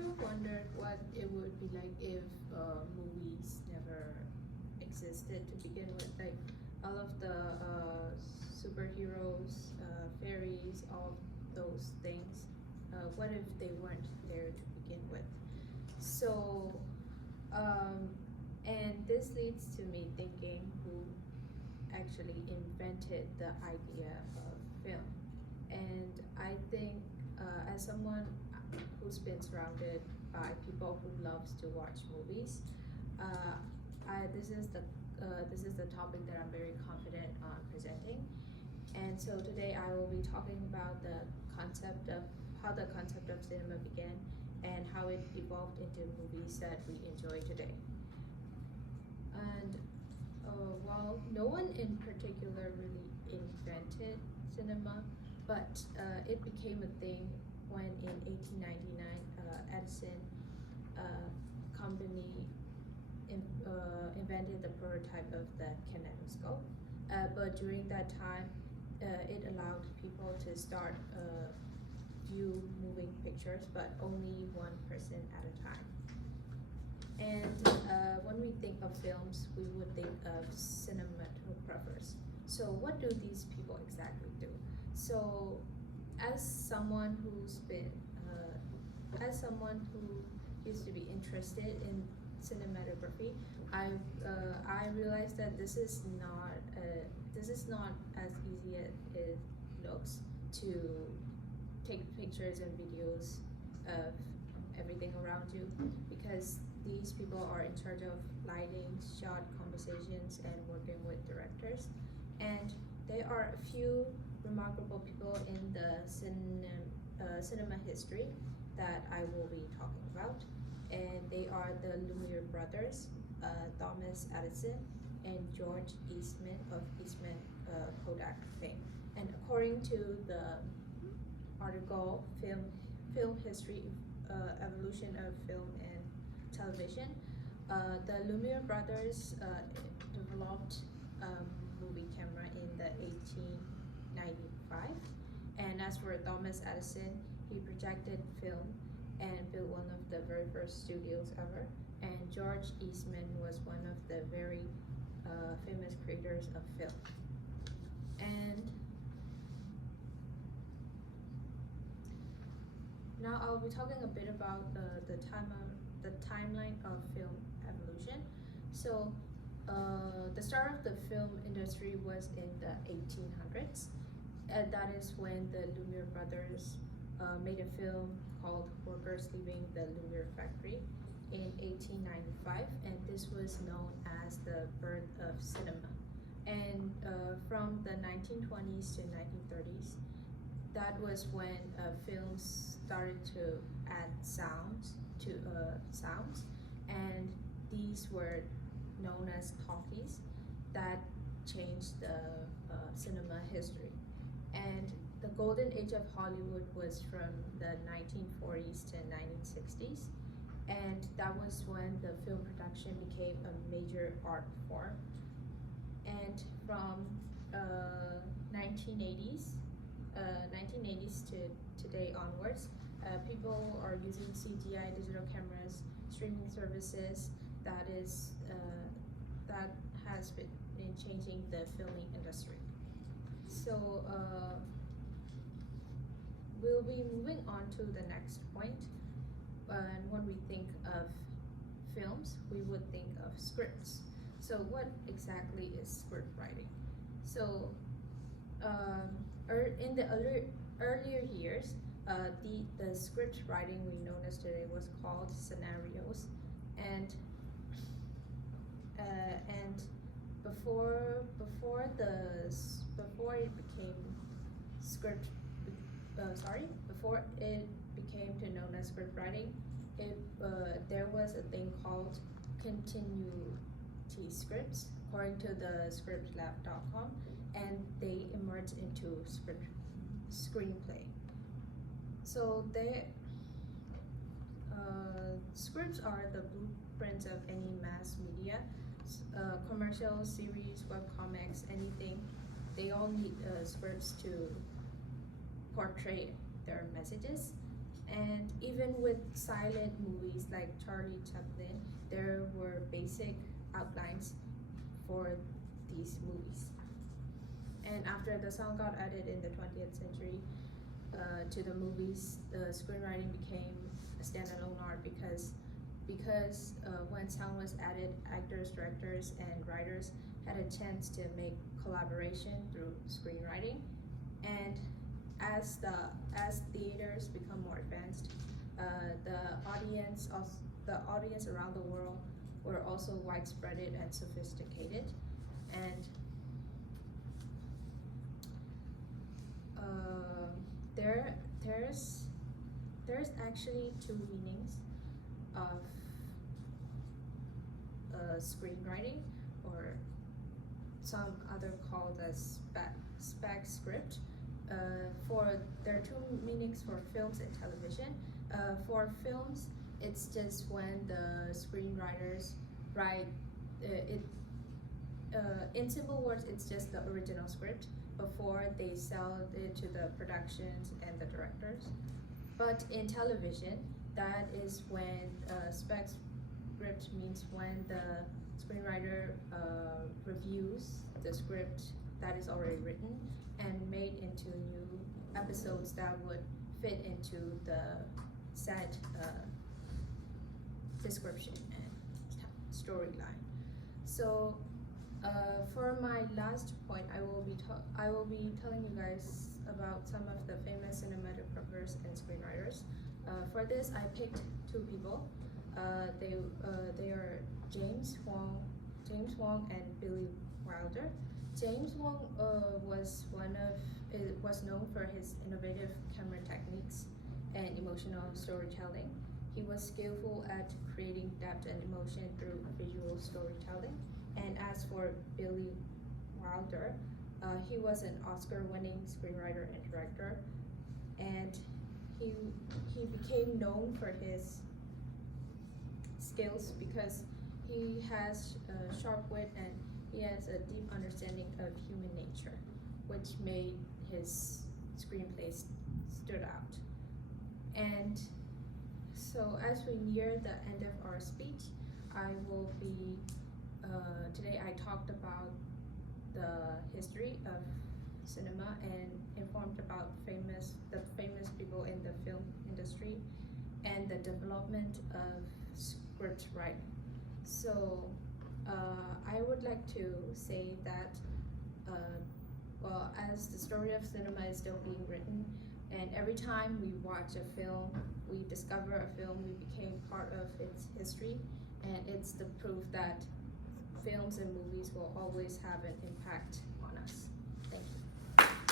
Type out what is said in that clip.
ever wondered what it would be like if movies never existed to begin with? Like all of the superheroes, fairies, all of those things. What if they weren't there to begin with? So, um, and this leads to me thinking who actually invented the idea of film. And I think, as someone who's been surrounded by people who loves to watch movies, uh, this is the topic that I'm very confident on presenting. And so today I will be talking about the concept of how the concept of cinema began and how it evolved into movies that we enjoy today. And while no one in particular really invented cinema, but it became a thing when in 1899 Edison company invented the prototype of the kinetoscope. But during that time, it allowed people to start view moving pictures, but only one person at a time. And when we think of films, we would think of cinematographers. So what do these people exactly do? So as someone who's been, as someone who used to be interested in cinematography, I realized that this is not as easy as it looks to take pictures and videos of everything around you, because these people are in charge of lighting, shot conversations, and working with directors. And there are a few remarkable people in the cinema history that I will be talking about. And they are the Lumiere brothers, Thomas Edison and George Eastman of Eastman Kodak fame. And according to the article Film History, Evolution of Film and Television, the Lumiere brothers developed movie camera in the 1895. And as for Thomas Edison, he projected film and built one of the very first studios ever. And George Eastman was one of the very famous creators of film. And now I'll be talking a bit about the timeline of film evolution. So the start of the film industry was in the 1800s. And that is when the Lumiere brothers made a film called Workers Leaving the Lumiere Factory in 1895, and this was known as the birth of cinema. And from the 1920s to 1930s, that was when films started to add sounds, and these were known as talkies that changed the cinema history. And the golden age of Hollywood was from the 1940s to 1960s, and that was when the film production became a major art form. And from 1980s, 1980s to today onwards, people are using CGI digital cameras, streaming services. That has been changing the filming industry. So we'll be moving on to the next point. And when we think of films, we would think of scripts. So what exactly is script writing? So in the earlier years, the script writing we know as today was called scenarios, and before it became script, before it became to known as script writing, there was a thing called continuity scripts, according to the scriptlab.com, and they emerged into screenplay. So scripts are the blueprints of any mass media, commercial, series, webcomics, anything. They all need scripts to portray their messages. And even with silent movies like Charlie Chaplin, there were basic outlines for these movies. And after the sound got added in the 20th century to the movies, the screenwriting became a standalone art because when sound was added, actors, directors, and writers had a chance to make collaboration through screenwriting. And as theaters become more advanced, the audience around the world were also widespread and sophisticated, and there's actually two meanings of screenwriting, or some other called as spec script. There are two meanings for films and television. For films, it's just when the screenwriters write it. In simple words, it's just the original script before they sell it to the productions and the directors. But in television, that is when spec script means when the screenwriter reviews the script that is already written and made into new episodes that would fit into the set description and storyline. So for my last point, I will be telling you guys about some of the famous cinematographers and screenwriters. For this, I picked two people. They are James Wong and Billy Wilder. James Wong was known for his innovative camera techniques and emotional storytelling. He was skillful at creating depth and emotion through visual storytelling. And as for Billy Wilder, he was an Oscar-winning screenwriter and director, and he became known for his skills because he has sharp wit and he has a deep understanding of human nature, which made his screenplays stood out. And so as we near the end of our speech, today I talked about the history of cinema and informed about the famous people in the film industry and the development of script writing. So I would like to say that as the story of cinema is still being written, and every time we watch a film, we discover a film, we became part of its history, and it's the proof that films and movies will always have an impact on us. Thank you.